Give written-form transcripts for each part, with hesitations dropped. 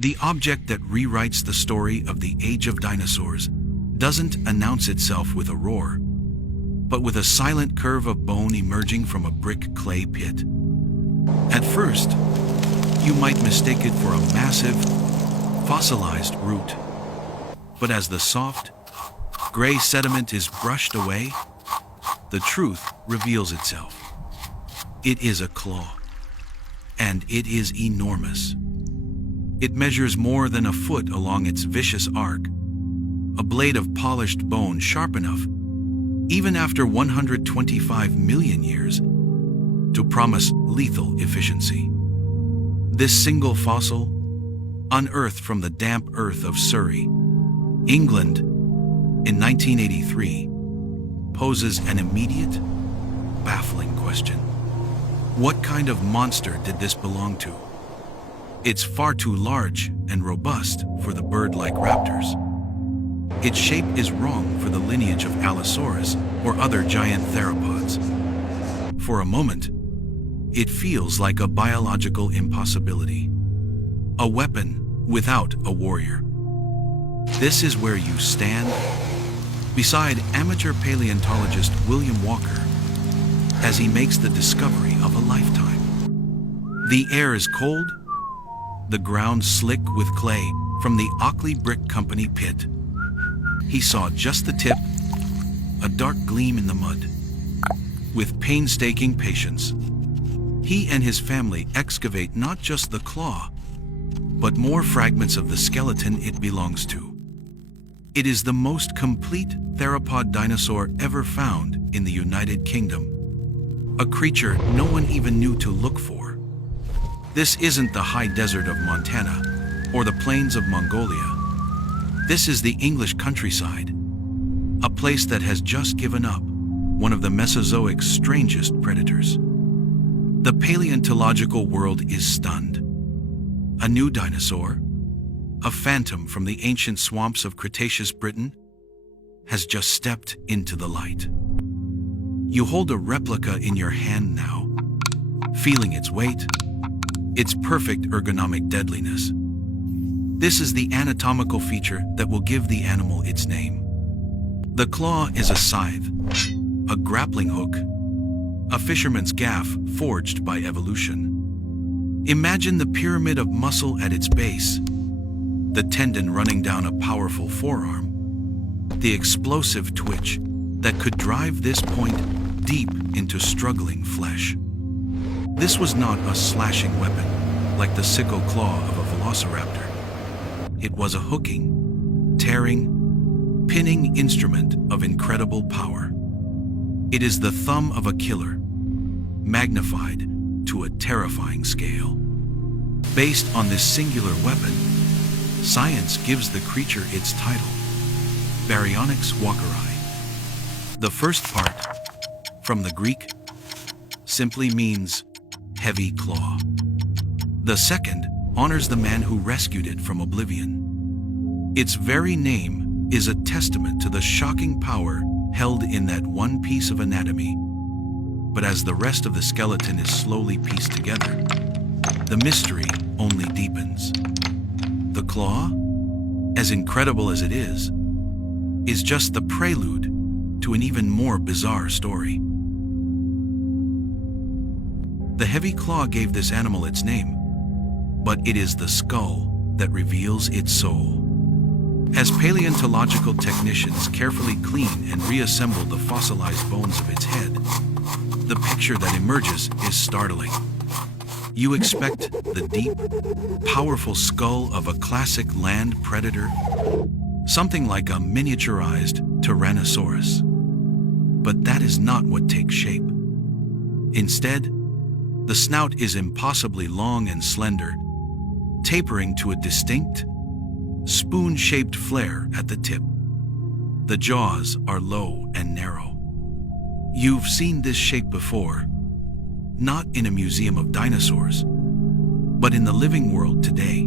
The object that rewrites the story of the age of dinosaurs doesn't announce itself with a roar, but with a silent curve of bone emerging from a brick clay pit. At first, you might mistake it for a massive, fossilized root. But as the soft, gray sediment is brushed away, the truth reveals itself. It is a claw, and it is enormous. It measures more than a foot along its vicious arc, a blade of polished bone sharp enough, even after 125 million years, to promise lethal efficiency. This single fossil, unearthed from the damp earth of Surrey, England, in 1983, poses an immediate, baffling question. What kind of monster did this belong to? It's far too large and robust for the bird-like raptors. Its shape is wrong for the lineage of Allosaurus or other giant theropods. For a moment, it feels like a biological impossibility, a weapon without a warrior. This is where you stand, beside amateur paleontologist William Walker, as he makes the discovery of a lifetime. The air is cold, the ground slick with clay from the Ockley Brick Company pit. He saw just the tip, a dark gleam in the mud. With painstaking patience, he and his family excavate not just the claw, but more fragments of the skeleton it belongs to. It is the most complete theropod dinosaur ever found in the United Kingdom, a creature no one even knew to look for. This isn't the high desert of Montana or the plains of Mongolia. This is the English countryside, a place that has just given up one of the Mesozoic's strangest predators. The paleontological world is stunned. A new dinosaur, a phantom from the ancient swamps of Cretaceous Britain, has just stepped into the light. You hold a replica in your hand now, feeling its weight, its perfect ergonomic deadliness. This is the anatomical feature that will give the animal its name. The claw is a scythe, a grappling hook, a fisherman's gaff forged by evolution. Imagine the pyramid of muscle at its base, the tendon running down a powerful forearm, the explosive twitch that could drive this point deep into struggling flesh. This was not a slashing weapon like the sickle claw of a velociraptor. It was a hooking, tearing, pinning instrument of incredible power. It is the thumb of a killer, magnified to a terrifying scale. Based on this singular weapon, science gives the creature its title, Baryonyx walkeri. The first part, from the Greek, simply means heavy claw. The second honors the man who rescued it from oblivion. Its very name is a testament to the shocking power held in that one piece of anatomy. But as the rest of the skeleton is slowly pieced together, the mystery only deepens. The claw, as incredible as it is just the prelude to an even more bizarre story. The heavy claw gave this animal its name, but it is the skull that reveals its soul. As paleontological technicians carefully clean and reassemble the fossilized bones of its head, the picture that emerges is startling. You expect the deep, powerful skull of a classic land predator, something like a miniaturized Tyrannosaurus. But that is not what takes shape. Instead, the snout is impossibly long and slender, tapering to a distinct, spoon-shaped flare at the tip. The jaws are low and narrow. You've seen this shape before, not in a museum of dinosaurs, but in the living world today.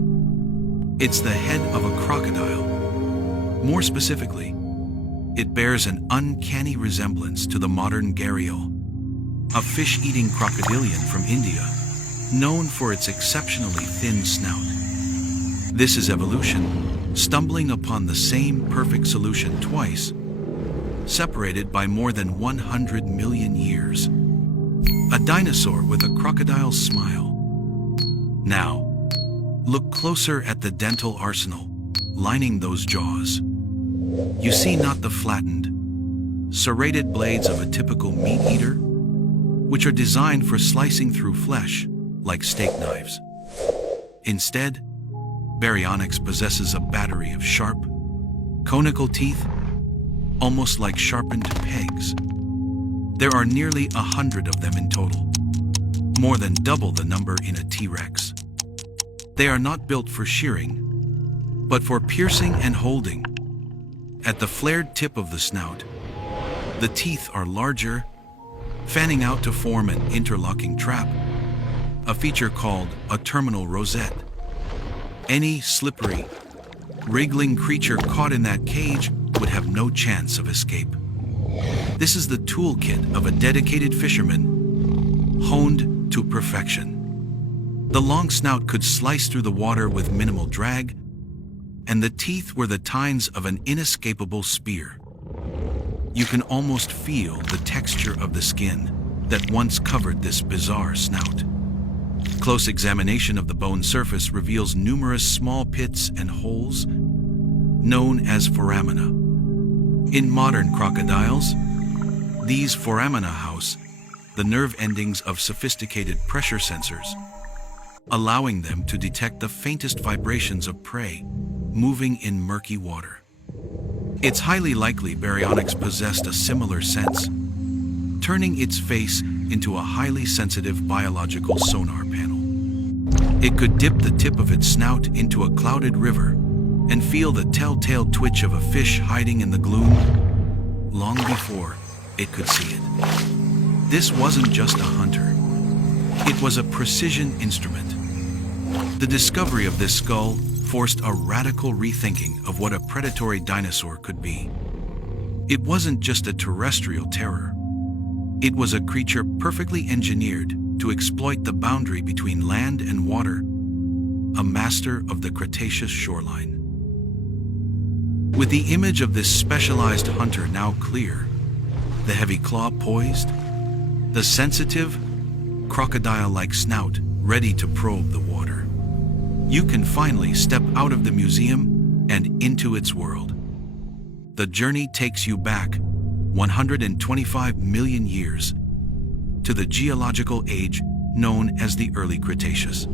It's the head of a crocodile. More specifically, it bears an uncanny resemblance to the modern gharial, a fish-eating crocodilian from India, known for its exceptionally thin snout. This is evolution, stumbling upon the same perfect solution twice, separated by more than 100 million years. A dinosaur with a crocodile's smile. Now, look closer at the dental arsenal lining those jaws. You see not the flattened, serrated blades of a typical meat eater, which are designed for slicing through flesh like steak knives. Instead, Baryonyx possesses a battery of sharp, conical teeth, almost like sharpened pegs. There are nearly 100 of them in total, more than double the number in a T-Rex. They are not built for shearing, but for piercing and holding. At the flared tip of the snout, the teeth are larger, fanning out to form an interlocking trap, a feature called a terminal rosette. Any slippery, wriggling creature caught in that cage would have no chance of escape. This is the toolkit of a dedicated fisherman, honed to perfection. The long snout could slice through the water with minimal drag, and the teeth were the tines of an inescapable spear. You can almost feel the texture of the skin that once covered this bizarre snout. Close examination of the bone surface reveals numerous small pits and holes, known as foramina. In modern crocodiles, these foramina house the nerve endings of sophisticated pressure sensors, allowing them to detect the faintest vibrations of prey moving in murky water. It's highly likely Baryonyx possessed a similar sense, turning its face into a highly sensitive biological sonar panel. It could dip the tip of its snout into a clouded river and feel the telltale twitch of a fish hiding in the gloom long before it could see it. This wasn't just a hunter. It was a precision instrument. The discovery of this skull forced a radical rethinking of what a predatory dinosaur could be. It wasn't just a terrestrial terror. It was a creature perfectly engineered to exploit the boundary between land and water, a master of the Cretaceous shoreline. With the image of this specialized hunter now clear, the heavy claw poised, the sensitive, crocodile-like snout ready to probe the water, you can finally step out of the museum and into its world. The journey takes you back 125 million years to the geological age known as the early Cretaceous.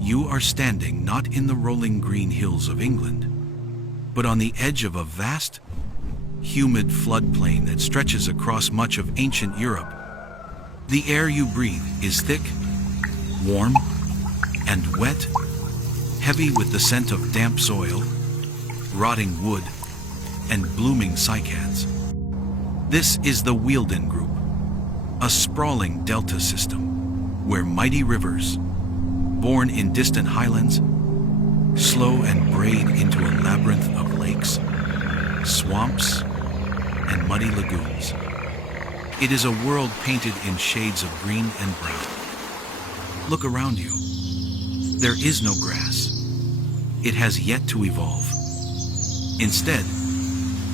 You are standing not in the rolling green hills of England, but on the edge of a vast, humid floodplain that stretches across much of ancient Europe. The air you breathe is thick, warm, and wet, heavy with the scent of damp soil, rotting wood, and blooming cycads. This is the Wealden Group, a sprawling delta system where mighty rivers, born in distant highlands, slow and braid into a labyrinth of lakes, swamps, and muddy lagoons. It is a world painted in shades of green and brown. Look around you. There is no grass. It has yet to evolve. Instead,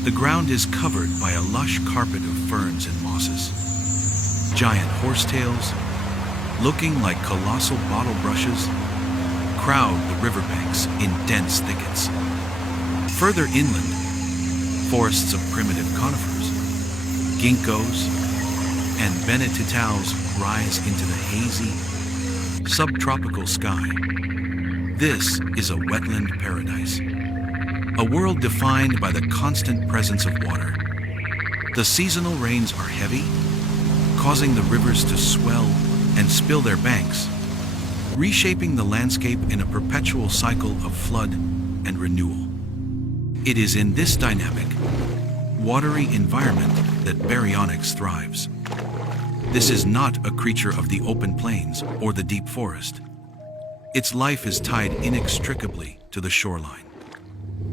the ground is covered by a lush carpet of ferns and mosses. Giant horsetails, looking like colossal bottle brushes, crowd the riverbanks in dense thickets. Further inland, forests of primitive conifers, ginkgos, and bennettitals rise into the hazy, subtropical sky. This is a wetland paradise, a world defined by the constant presence of water. The seasonal rains are heavy, causing the rivers to swell and spill their banks, reshaping the landscape in a perpetual cycle of flood and renewal. It is in this dynamic, watery environment that Baryonyx thrives. This is not a creature of the open plains or the deep forest. Its life is tied inextricably to the shoreline.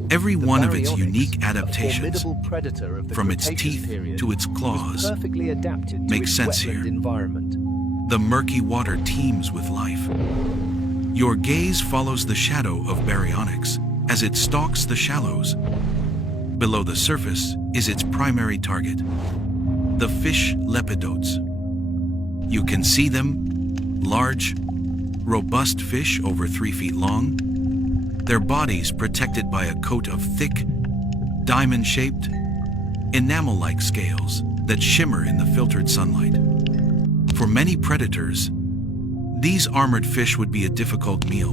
Every one of its unique adaptations, from its teeth to its claws, makes sense here. The murky water teems with life. Your gaze follows the shadow of Baryonyx as it stalks the shallows. Below the surface is its primary target, the fish lepidotes. You can see them, large, robust fish over 3 feet long, their bodies protected by a coat of thick, diamond-shaped, enamel-like scales that shimmer in the filtered sunlight. For many predators, these armored fish would be a difficult meal,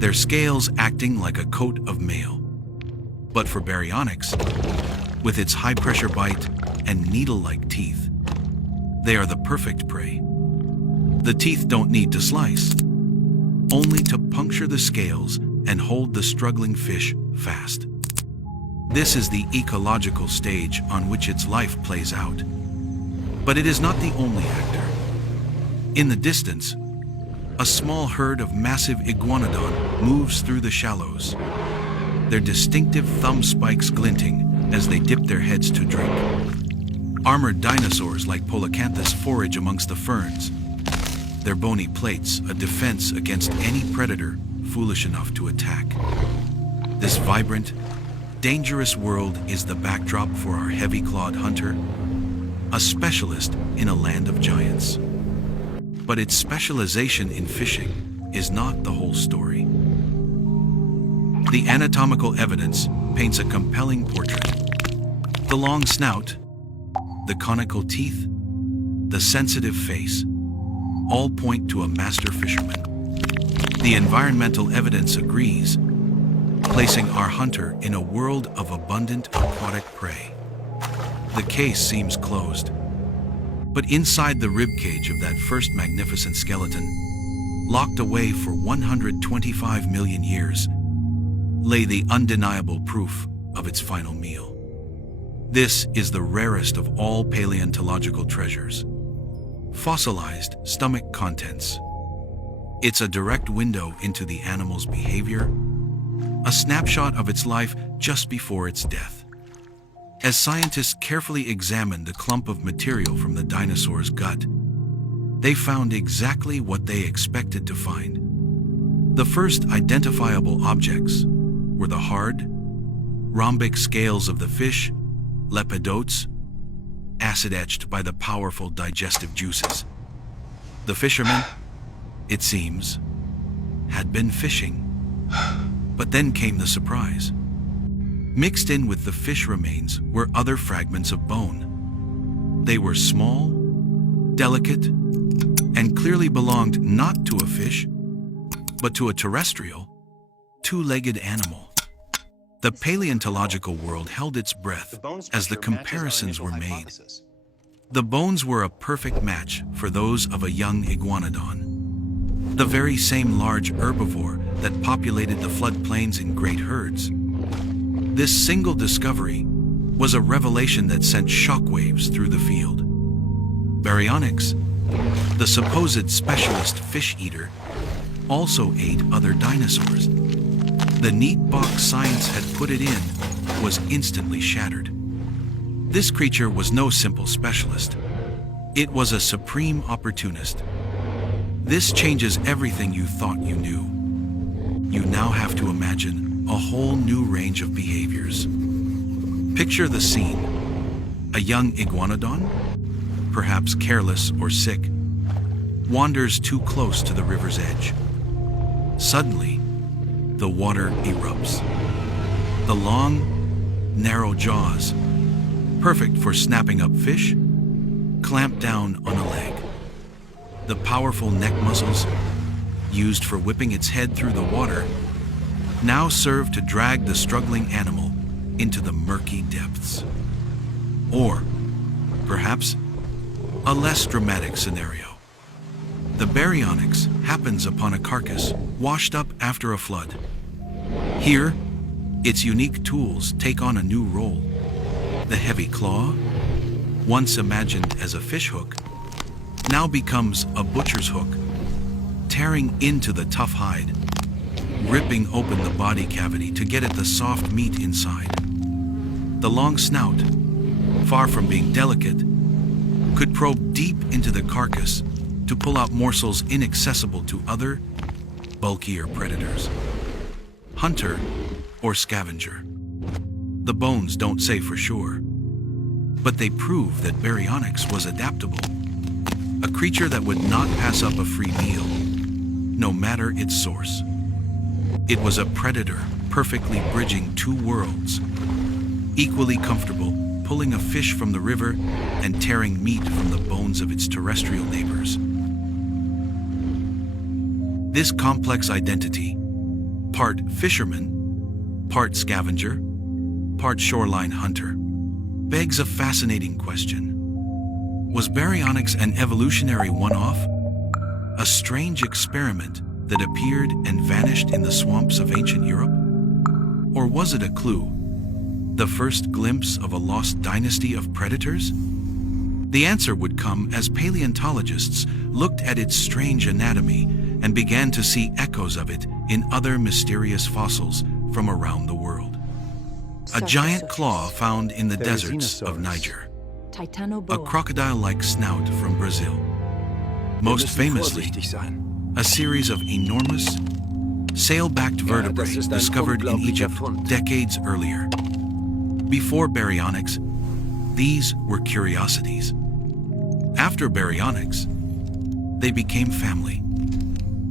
their scales acting like a coat of mail. But for Baryonyx, with its high-pressure bite and needle-like teeth, they are the perfect prey. The teeth don't need to slice, only to puncture the scales and hold the struggling fish fast. This is the ecological stage on which its life plays out. But it is not the only actor. In the distance, a small herd of massive iguanodon moves through the shallows, their distinctive thumb spikes glinting as they dip their heads to drink. Armored dinosaurs like Polacanthus forage amongst the ferns, their bony plates a defense against any predator foolish enough to attack. This vibrant, dangerous world is the backdrop for our heavy-clawed hunter, a specialist in a land of giants. But its specialization in fishing is not the whole story. The anatomical evidence paints a compelling portrait. The long snout, the conical teeth, the sensitive face, all point to a master fisherman. The environmental evidence agrees, placing our hunter in a world of abundant aquatic prey. The case seems closed. But inside the ribcage of that first magnificent skeleton, locked away for 125 million years, lay the undeniable proof of its final meal. This is the rarest of all paleontological treasures. Fossilized stomach contents. It's a direct window into the animal's behavior, a snapshot of its life just before its death. As scientists carefully examined the clump of material from the dinosaur's gut, they found exactly what they expected to find. The first identifiable objects were the hard, rhombic scales of the fish, lepidotes, acid-etched by the powerful digestive juices. The fishermen, it seems, had been fishing. But then came the surprise. Mixed in with the fish remains were other fragments of bone. They were small, delicate, and clearly belonged not to a fish, but to a terrestrial, two-legged animal. The paleontological world held its breath as the comparisons were made. The bones were a perfect match for those of a young iguanodon, the very same large herbivore that populated the floodplains in great herds. This single discovery was a revelation that sent shockwaves through the field. Baryonyx, the supposed specialist fish eater, also ate other dinosaurs. The neat box science had put it in was instantly shattered. This creature was no simple specialist. It was a supreme opportunist. This changes everything you thought you knew. You now have to imagine a whole new range of behaviors. Picture the scene. A young iguanodon, perhaps careless or sick, wanders too close to the river's edge. Suddenly, the water erupts. The long, narrow jaws, perfect for snapping up fish, clamp down on a leg. The powerful neck muscles, used for whipping its head through the water, now serve to drag the struggling animal into the murky depths. Or, perhaps, a less dramatic scenario. The Baryonyx happens upon a carcass washed up after a flood. Here, its unique tools take on a new role. The heavy claw, once imagined as a fish hook, now becomes a butcher's hook, tearing into the tough hide, ripping open the body cavity to get at the soft meat inside. The long snout, far from being delicate, could probe deep into the carcass to pull out morsels inaccessible to other, bulkier predators. Hunter or scavenger. The bones don't say for sure, but they prove that baryonyx was adaptable. A creature that would not pass up a free meal, no matter its source. It was a predator perfectly bridging two worlds, equally comfortable pulling a fish from the river and tearing meat from the bones of its terrestrial neighbors. This complex identity, part fisherman, part scavenger, part shoreline hunter, begs a fascinating question. Was baryonyx an evolutionary one-off? A strange experiment that appeared and vanished in the swamps of ancient Europe? Or was it a clue? The first glimpse of a lost dynasty of predators? The answer would come as paleontologists looked at its strange anatomy and began to see echoes of it in other mysterious fossils from around the world. A giant claw found in the deserts of Niger. A crocodile-like snout from Brazil. Most famously, a series of enormous, sail-backed vertebrae discovered in Egypt decades earlier. Before baryonyx, these were curiosities. After baryonyx, they became family.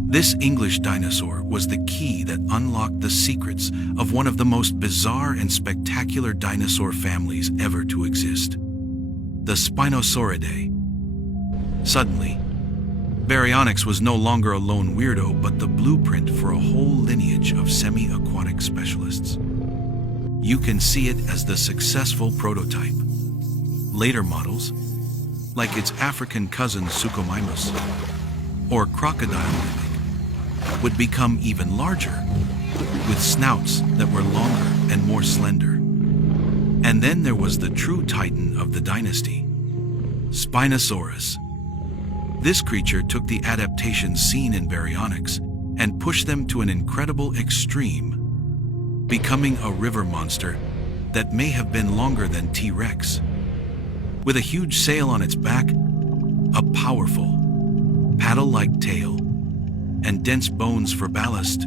This English dinosaur was the key that unlocked the secrets of one of the most bizarre and spectacular dinosaur families ever to exist, the Spinosauridae. Suddenly, baryonyx was no longer a lone weirdo, but the blueprint for a whole lineage of semi-aquatic specialists. You can see it as the successful prototype. Later models, like its African cousin Suchomimus, or crocodile mimic, would become even larger, with snouts that were longer and more slender. And then there was the true titan of the dynasty, Spinosaurus. This creature took the adaptations seen in baryonyx and pushed them to an incredible extreme, becoming a river monster that may have been longer than T-Rex. With a huge sail on its back, a powerful, paddle-like tail, and dense bones for ballast,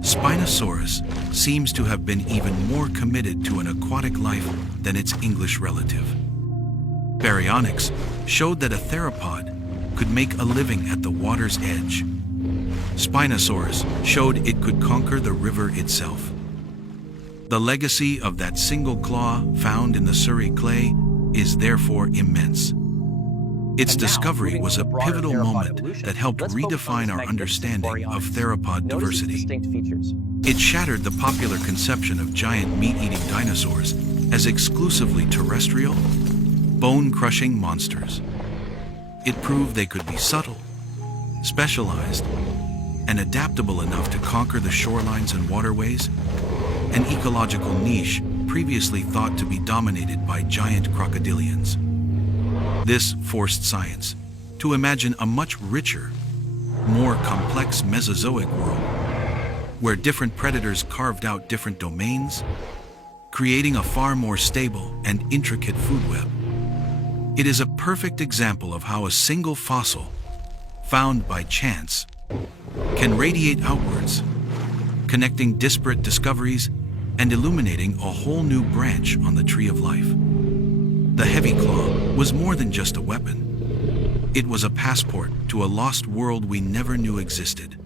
Spinosaurus seems to have been even more committed to an aquatic life than its English relative. Baryonyx showed that a theropod could make a living at the water's edge. Spinosaurus showed it could conquer the river itself. The legacy of that single claw found in the Surrey clay is therefore immense. Its discovery was a pivotal moment that helped redefine our understanding of theropod diversity. It shattered the popular conception of giant meat-eating dinosaurs as exclusively terrestrial, bone-crushing monsters. It proved they could be subtle, specialized, and adaptable enough to conquer the shorelines and waterways, an ecological niche previously thought to be dominated by giant crocodilians. This forced science to imagine a much richer, more complex Mesozoic world, where different predators carved out different domains, creating a far more stable and intricate food web. It is a perfect example of how a single fossil, found by chance, can radiate outwards, connecting disparate discoveries and illuminating a whole new branch on the tree of life. The heavy claw was more than just a weapon. It was a passport to a lost world we never knew existed.